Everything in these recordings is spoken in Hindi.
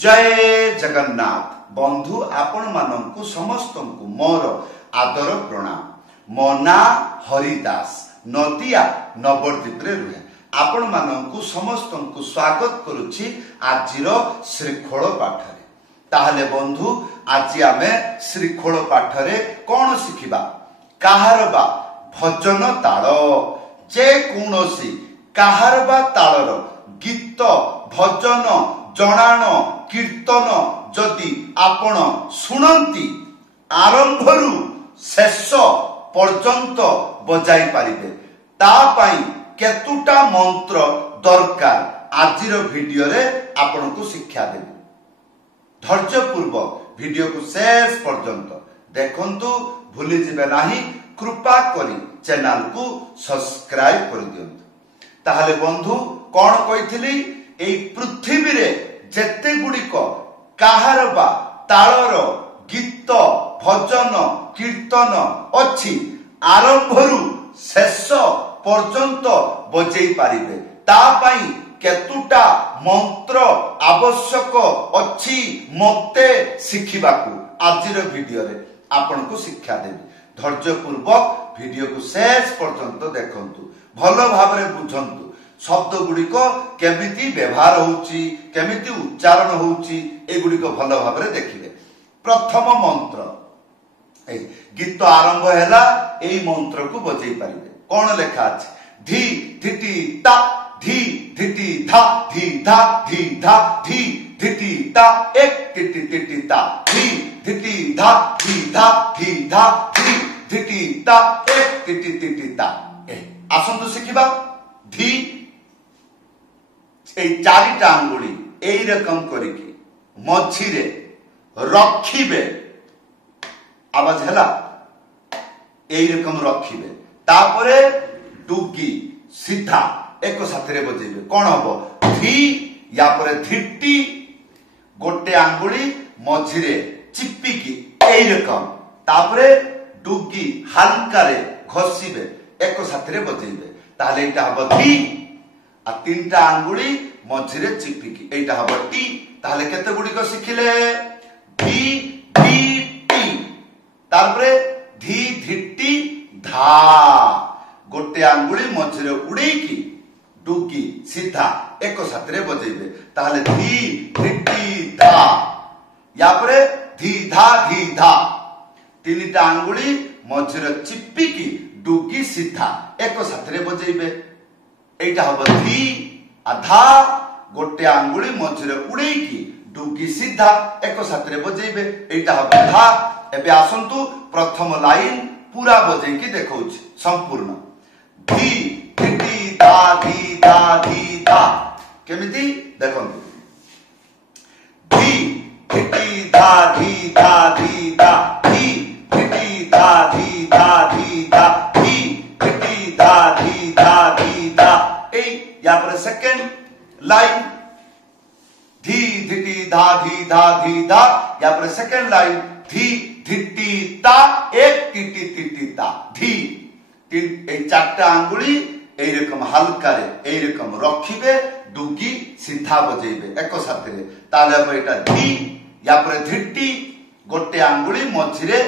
जय जगन्नाथ बंधु आपण मानंकु समस्त को मोर आदर प्रणाम। मो ना हरिदास नदिया नवद्वीप रे रुहे आपण मानंकु समस्त को स्वागत करुछि आजिर श्रीखोल पाठ रे। ताहले बंधु आज आमे श्रीखोल पाठ रे कोन शिखिबा काहार बा भजन ताल जे कोनोसी काहार बा तालर गीत भजन जणाण कीर्तन जदि आपण सुनंती आरंभरू शेष पर्यंत बजाई पारिबे ता पाई केतुटा मंत्र दरकार आजिर वीडियो रे आपण को शिक्षा देबे। धैर्य पूर्वक वीडियो को शेष पर्यंत देखंतु भूली जिबे नाही। कृपा करी चैनल को सब्सक्राइब कर दियंतु। ताहले बंधु कोन कहिथिली एई पृथ्वी रे जेते गुड़िक काहार बा तालर गीत भजन कीर्तन अच्छी आरंभरू शेष पर्यंत बजै पारिबे ता पाई केतुटा मंत्र आवश्यक अच्छी मते शिखिबाकू आजिर वीडियो रे आपन को शिक्षा देबी। धैर्य पूर्वक वीडियो को शेष पर्यंत देखंतु भलो भाबरे बुझंतु शब्द गुड़िक केमिति व्यवहार होउची केमिति उच्चारण होउची ए गुड़िक भलो भाबरे देखिबे। प्रथम मंत्र ए गीत आरंभ हैला एई मंत्र को बजै पारिबे। कोन लेखा अछि धी धिति ता धी धिति धा धी धा धी धा धी धिति ता एक टिटि टिटि ता धी धिति धा धी धा धी धा धी धिति ता एक टिटि टिटि ता। ए आसंतु शिखिबा धी ए चारिटा आंगुली एई रकम करिके मझिरे रखिबे आवाज हैला एई रकम रखिबे तापरे डुगी सीधा एक साथरे बजेबे कोन हबो धी या परे धिट्टी गोटे आंगुली मझिरे चिप्पिकी एई रकम तापरे डुगी हल्का रे घसीबे एक साथरे बजेबे ताले एटा हबो धी आ तीनटा आंगुली मझिरे चिप्पिकी एटा हबो टी। ताले केते गुडी को शिखिले धी धी टी तारपरे धी धिट्टी धा गोटे आंगुली मझिरे उड़ेकी डुगी सीधा एक साथरे बजेबे ताले धी धिट्टी धा या परे धी धा तीनटा आंगुली मझिरे चिप्पिकी डुगी सीधा एक साथरे बजेबे एटा हबो धी आधा गोटे आंगुली मझिरे उड़ेकी डुगी सीधा एक साथरे बजेबे एटा हबो धा। एबे आसंतु प्रथम लाइन पूरा बजेकी देखौछि संपूर्ण धी धिटी धा धी धा धी धा केमिति देखंतु धी धिटी धा धी धा धी धा धी धिटी धा धी धा धी धा धी धिटी धा धी धा धी धा। ए यहाँ पर सेकंड लाइन धी धिटी धा धी धा धी धा यहाँ पर सेकंड लाइन धी धिटी ता एक टिटी टिटी ता धी तीन ए चारटा आंगुली एई रकम हल्का रे एई रकम रखिबे डुगी सीधा बजेबे एक साथरे ताले अब एटा धी या पर धिट्टी गोटे आंगुली मझिरे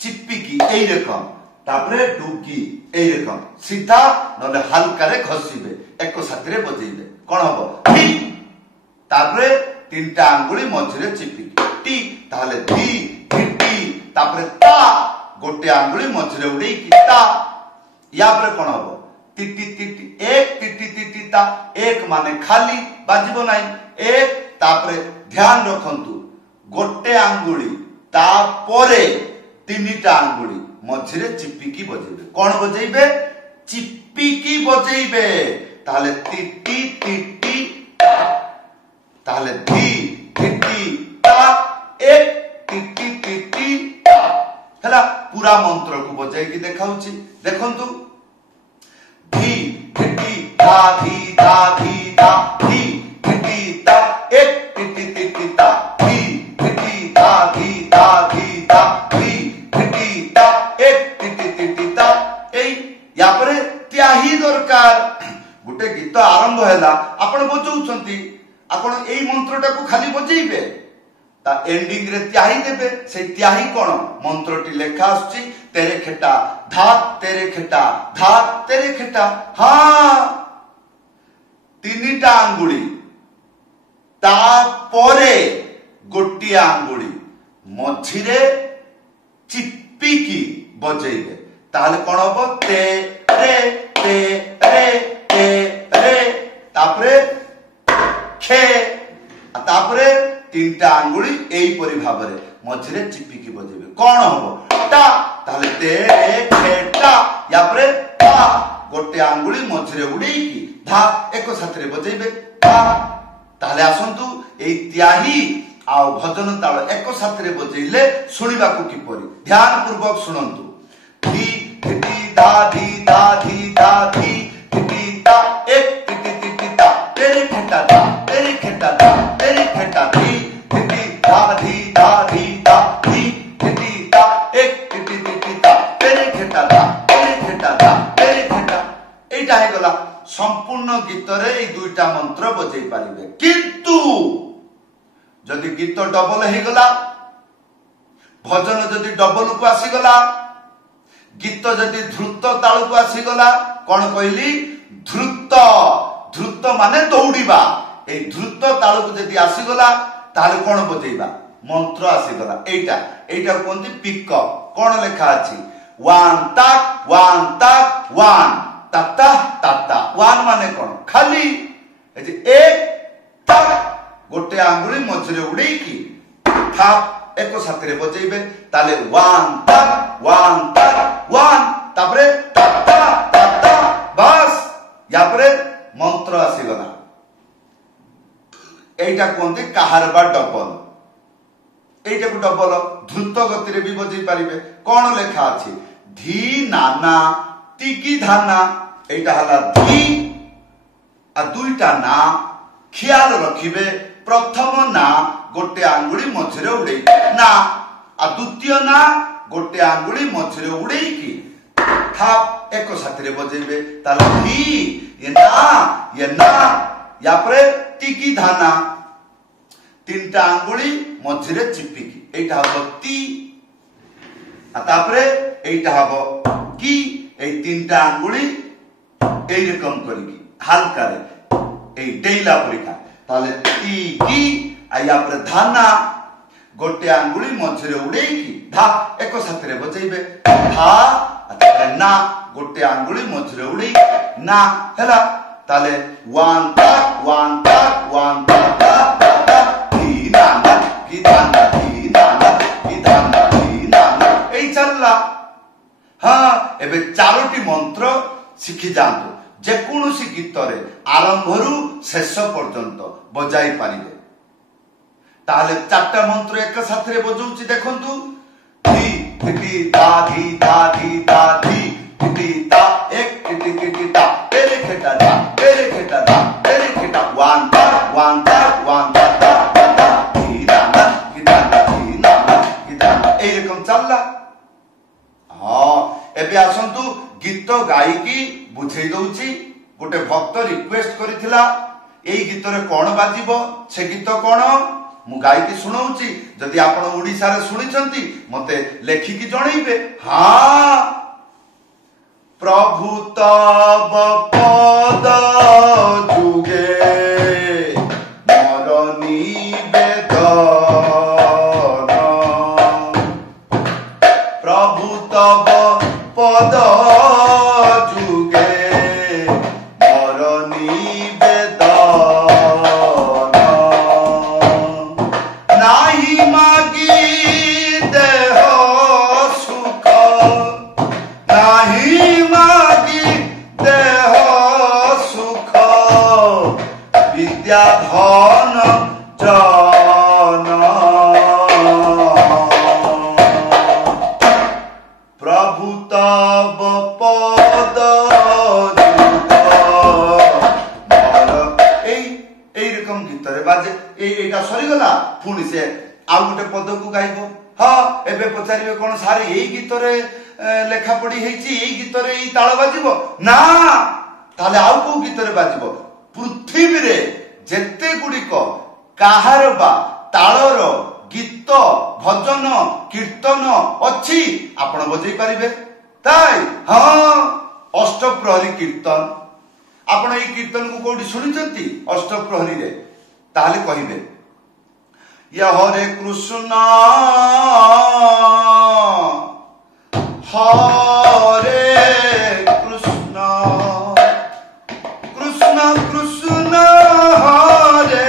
चिप्पिकी एई रकम तापरे डुगी एई रकम सीधा नले हल्का रे घसीबे एक साथरे बजेबे कोन हबो धी तापरे तीनटा आंगुली मझिरे चिप्पिकी टी ताले धी धिट्टी तापरे ता गोटे आंगुली मझिरे उड़ेकी ता या पर कोन हबो टिटी टिटी एक टिटी टिटी ता एक माने खाली बाजिबो नाही एक तापरे ध्यान रखंतु गोटे आंगुली तापरे तीनटा आंगुली मझिरे चिप्पिकी बजेबे कोन बजेबे चिप्पिकी बजेबे ताले टिटी टिटी ताले धी टिटी ता एक टिटी टिटी हला पूरा मंत्र को बजाई देखाउची देखंतु धी धिटी धा धी धा धी धा धी धिटी ता एक टिटी टिटी ता धी धिटी धा धी धा धी धा धी धिटी ता एक टिटी टिटी ता। एई या परे त्याही दरकार गोटे गीत आरंभ हैला आपण बजौछंती आपण एई मंत्रटा को खाली बजेबे ता एंडिंग रे त्याही देबे से त्याही कोन मंत्रटी लेखा आछी तेरे खेटा धाक तेरे खेटा धाक तेरे खेटा हां तीनटा आंगुली ता परे गोटिया आंगुली मझिरे चिप्पिकी बजेबे ताले कोन हबो ते रे ते रे ते रे तापरे खे तापरे तीनटा आंगुली एई परि भाबरे मझिरे चिप्पिकी बजेबे कोन हबो टा ताले ते रे खेटा या परे ता गोटे आंगुली मझिरे उडेकी धा एको साथरे बजेबे ता ताले आसंतु एई त्याही आ भजन ताल एको साथरे बजेइले सुनिबा को किपरि ध्यान पूर्वक सुनंतु धी धी धा धी धा धी धा धी धी ता एक टी टी ता तेरे खेटा धा तेरे खेटा धा तेरे खेटा धी धी धा धी धा धी धा धी धी ता एक टी ता तेरे खेटा धा तेरे खेटा धा तेरे खेटा एटा हे गला संपूर्ण गीत रे ए दुईटा मंत्र बजै पारिबे किंतु जदि गीत डबल हे गला भजन जदि डबल को आसी गला गीत जदि ध्रुत ताल को आसी गला कोन कहली ध्रुत ध्रुत माने दौड़ीबा ए ध्रुत ताल को जदि आसी गला ताले कोन बजेइबा मंत्र आसी गला एटा एटा कोनती पिक कोन लेखा अछि वन ताक वन ताता ताता वन माने कोन खाली ए जे एक ताक गोटे आंगुली मझिरे उडेकी थाप एको साथरे बजेइबे ताले वन ताक वन तापरे ताता ताता बस या परे मंत्र आसी गला एटा कोनते काहारबा डबल एटा को डबल द्रुत गति रे भी बजेइ पारिबे कोन लेखा अछि धी नाना तिकी धाना एटा हला धी आ दुईटा ना ख्याल रखिबे प्रथम ना गोटे आंगुली मझिरे उडे ना आ द्वितीय ना गोटे आंगुली मझिरे उडेकी थाप एको साथरे बजेबे ताला धी ये ना या परे टिकी धाना तीनटा आंगुली मझिरे चिपिकी एटा हबो ती आ तापरे एटा हबो की ए तीनटा आंगुली एई रकम करिकी हल्का रे ए डेला परिका ताले ती की आया पर धाना गोटे आंगुली मझिरे उडेकी धा एको साथरे बजेइबे धा ताले ना गोटे आंगुली मझिरे उडेई ना हैला ताले वन ताक धी नाना की धाना धी नाना की धाना धी नाना एई चलला हां एबे चारोटी मंत्र शिखि जांतु जे कोनोसी गीत रे आरंभरू शेष पर्यंत बजाई पारिबे ताले चारटा मंत्र एक साथरे बजौची देखंतु धी धी धा धी धा धी धा धी धी ता एक टी ता तेरे खेटा धा तेरे खेटा धा तेरे खेटा वन ता धी नाना की धाना ए रकम चलला हां एबे आसंतु गीत गायकी बुझेई दउची गोटे भक्त रिक्वेस्ट करिथिला एई गीत रे कोन बाजिबो से गीत कोन मु गायकी सुनाउची जदि आपण ओडिसा रे सुनिचंती मते लेखिकी जणैबे हां प्रभु तब पद जुगे मोर निवेदन प्रभु तब पद जुगे मोर निवेदन नाही मागी देह सुख नाही मागी देह सुख विद्या धन जन प्रभु तब पद एई रकम गीत रे बाजे एटा सरी गला पुनी से आ गोटे पद को गाइबो हां एबे पचारिबे कोन सारे एई गीत रे लेखा पड़ी हेची एई गीत रे एई ताळ बाजिबो ना ताले आउ को गीत रे बाजिबो पृथ्वी रे जेते गुडी को କାହାର ବା ତାଳର ଗୀତ ଭଜନ କୀର୍ତ୍ତନ ଅଛି ଆପଣ ବଜେଇ ପାରିବେ ତାଇ ହଁ ଅଷ୍ଟପ୍ରହରୀ କୀର୍ତ୍ତନ ଆପଣ ଏଇ କୀର୍ତ୍ତନକୁ କୋଉଠି ଶୁଣିଛନ୍ତି ଅଷ୍ଟପ୍ରହରୀରେ ତାହେଲେ କହିବେ ହରେ କୃଷ୍ଣ ହରେ କୃଷ୍ଣ କୃଷ୍ଣ କୃଷ୍ଣ ହରେ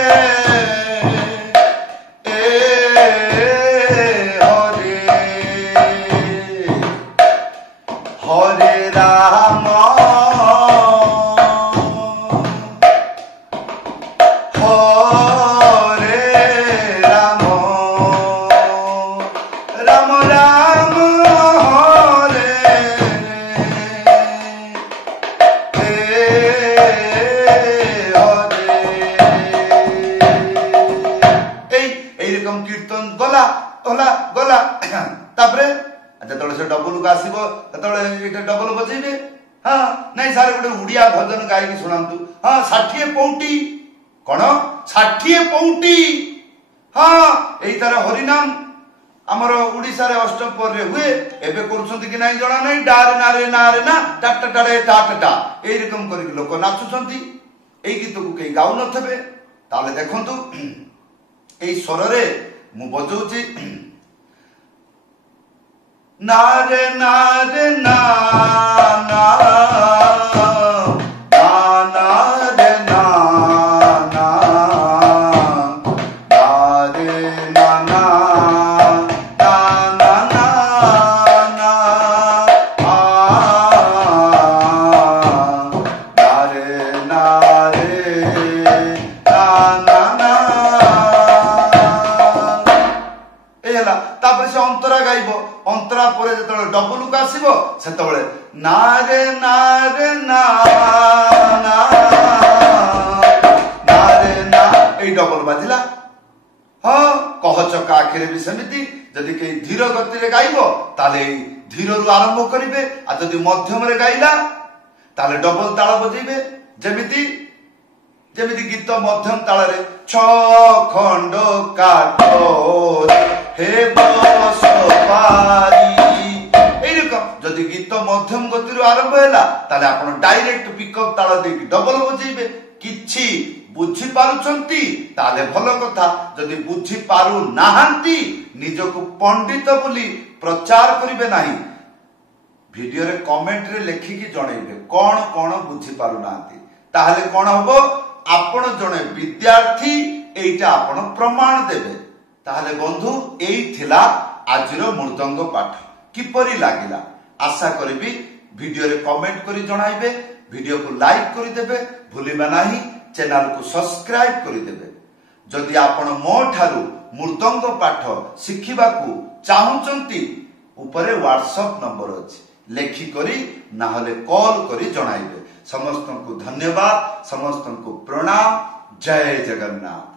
হরে হরে রাম হরে রাম রাম রাম হরে এইরকম কীর্তন গলা গলা গলা তারপরে যেতବେଳେ ସେ ଡବଲକୁ ଆସିବ ସେତେବେଳେ ଏଇଟା ଡବଲ ବଜେଇବେ ହଁ ନାଇଁ ସାର୍ ଗୋଟେ ଓଡିଆ ଭଜନ ଗାଇକି ଶୁଣାନ୍ତୁ ହଁ 60 ପଉଟି କଣ 60 ପଉଟି ହଁ ଏଇ ତାର ହରିନାମ ଆମର ଓଡିଶାରେ ଅଷ୍ଟପ୍ରହରୀରେ ହୁଏ ଏବେ କରୁଛନ୍ତି କି ନାଇଁ ଜଣା ନାହିଁ ଡାରେ ନାରେ ନାରେ ନା ଟାଟା ଟାଡେ ଟାଟା এইরকম କରିକି ଲୋକ ନାଚୁଛନ୍ତି ଏଇ ଗୀତକୁ କେହି ଗାଉନଥିବେ ତାହେଲେ ଦେଖନ୍ତୁ এই স্বରରେ ମୁଁ ବଜଉଛି নারে নারে না না নারে না না নারে না না না না না নারে নারে না না তারপরে সে অন্তরা গাইব অন্তরা পরে যেতବେଳେ ডবলକୁ ଆସିବ ସେତେବେଳେ ନାରେ ନାରେ ନା ନାରେ ନା ଏଇ ଡବଲ ବାଜିଲା ହଁ କହ ଚକା ଆଖିରେ ବି ସେମିତି ଯଦି କେହି ଧୀର ଗତିରେ ଗାଇବ ତାହେଲେ ଏଇ ଧୀରରୁ ଆରମ୍ଭ କରିବେ ଆଉ ଯଦି ମଧ୍ୟମରେ ଗାଇଲା ତାହେଲେ ଡବଲ ତାଳ ବଜେଇବେ ଯେମିତି ଯେମିତି ଗୀତ ମଧ୍ୟମ ତାଳରେ ଖଣ୍ଡ କାଠ ହେବ ସବାରି এইরকম যদি গীত মধ্যম গতিରୁ আরম্ভ ହେଲା তাহলে ଆପଣ ডাইরেক্ট পিকଅপ তাଳ ଦେଇକି ଡବଲ ବଜେଇବେ କିଛି ବୁଝି ପାରୁଛନ୍ତି ତାହେଲେ ଭଲ କଥା ଯଦି ବୁଝି ପାରୁ ନାହାନ୍ତି ନିଜକୁ ପଣ୍ଡିତ ବୋଲି ପ୍ରଚାର କରିବେ ନାହିଁ ଭିଡିଓରେ କମେଣ୍ଟରେ ଲେଖିକି ଜଣେଇବେ କଣ କଣ ବୁଝି ପାରୁନାହାନ୍ତି ତାହେଲେ କଣ ହବ ଆପଣ ଜଣେ ବିଦ୍ୟାର୍ଥୀ এইটা ଆପଣ ପ୍ରମାଣ ଦେବେ ତାହେଲେ ବନ୍ଧୁ ଏଇ ଥିଲା ଆଜିର ମୃଦଙ୍ଗ ପାଠ କିପରି ଲାଗିଲା ଆଶା କରିବି ଭିଡିଓରେ କମେଣ୍ଟ କରି ଜଣାଇବେ ଭିଡିଓକୁ ଲାଇକ୍ କରିଦେବେ ଭୁଲିବା ନାହିଁ ଚ୍ୟାନେଲକୁ ସବସ୍କ୍ରାଇବ କରିଦେବେ ଯଦି ଆପଣ ମୋ ଠାରୁ ମୃଦଙ୍ଗ ପାଠ ଶିଖିବାକୁ ଚାହୁଁଛନ୍ତି ଉପରେ WhatsApp ନମ୍ବର ଅଛି ଲେଖିକରି ନହେଲେ କଲ୍ କରି ଜଣାଇବେ ସମସ୍ତଙ୍କୁ ଧନ୍ୟବାଦ ସମସ୍ତଙ୍କୁ ପ୍ରଣାମ ଜୟ ଜଗନ୍ନାଥ।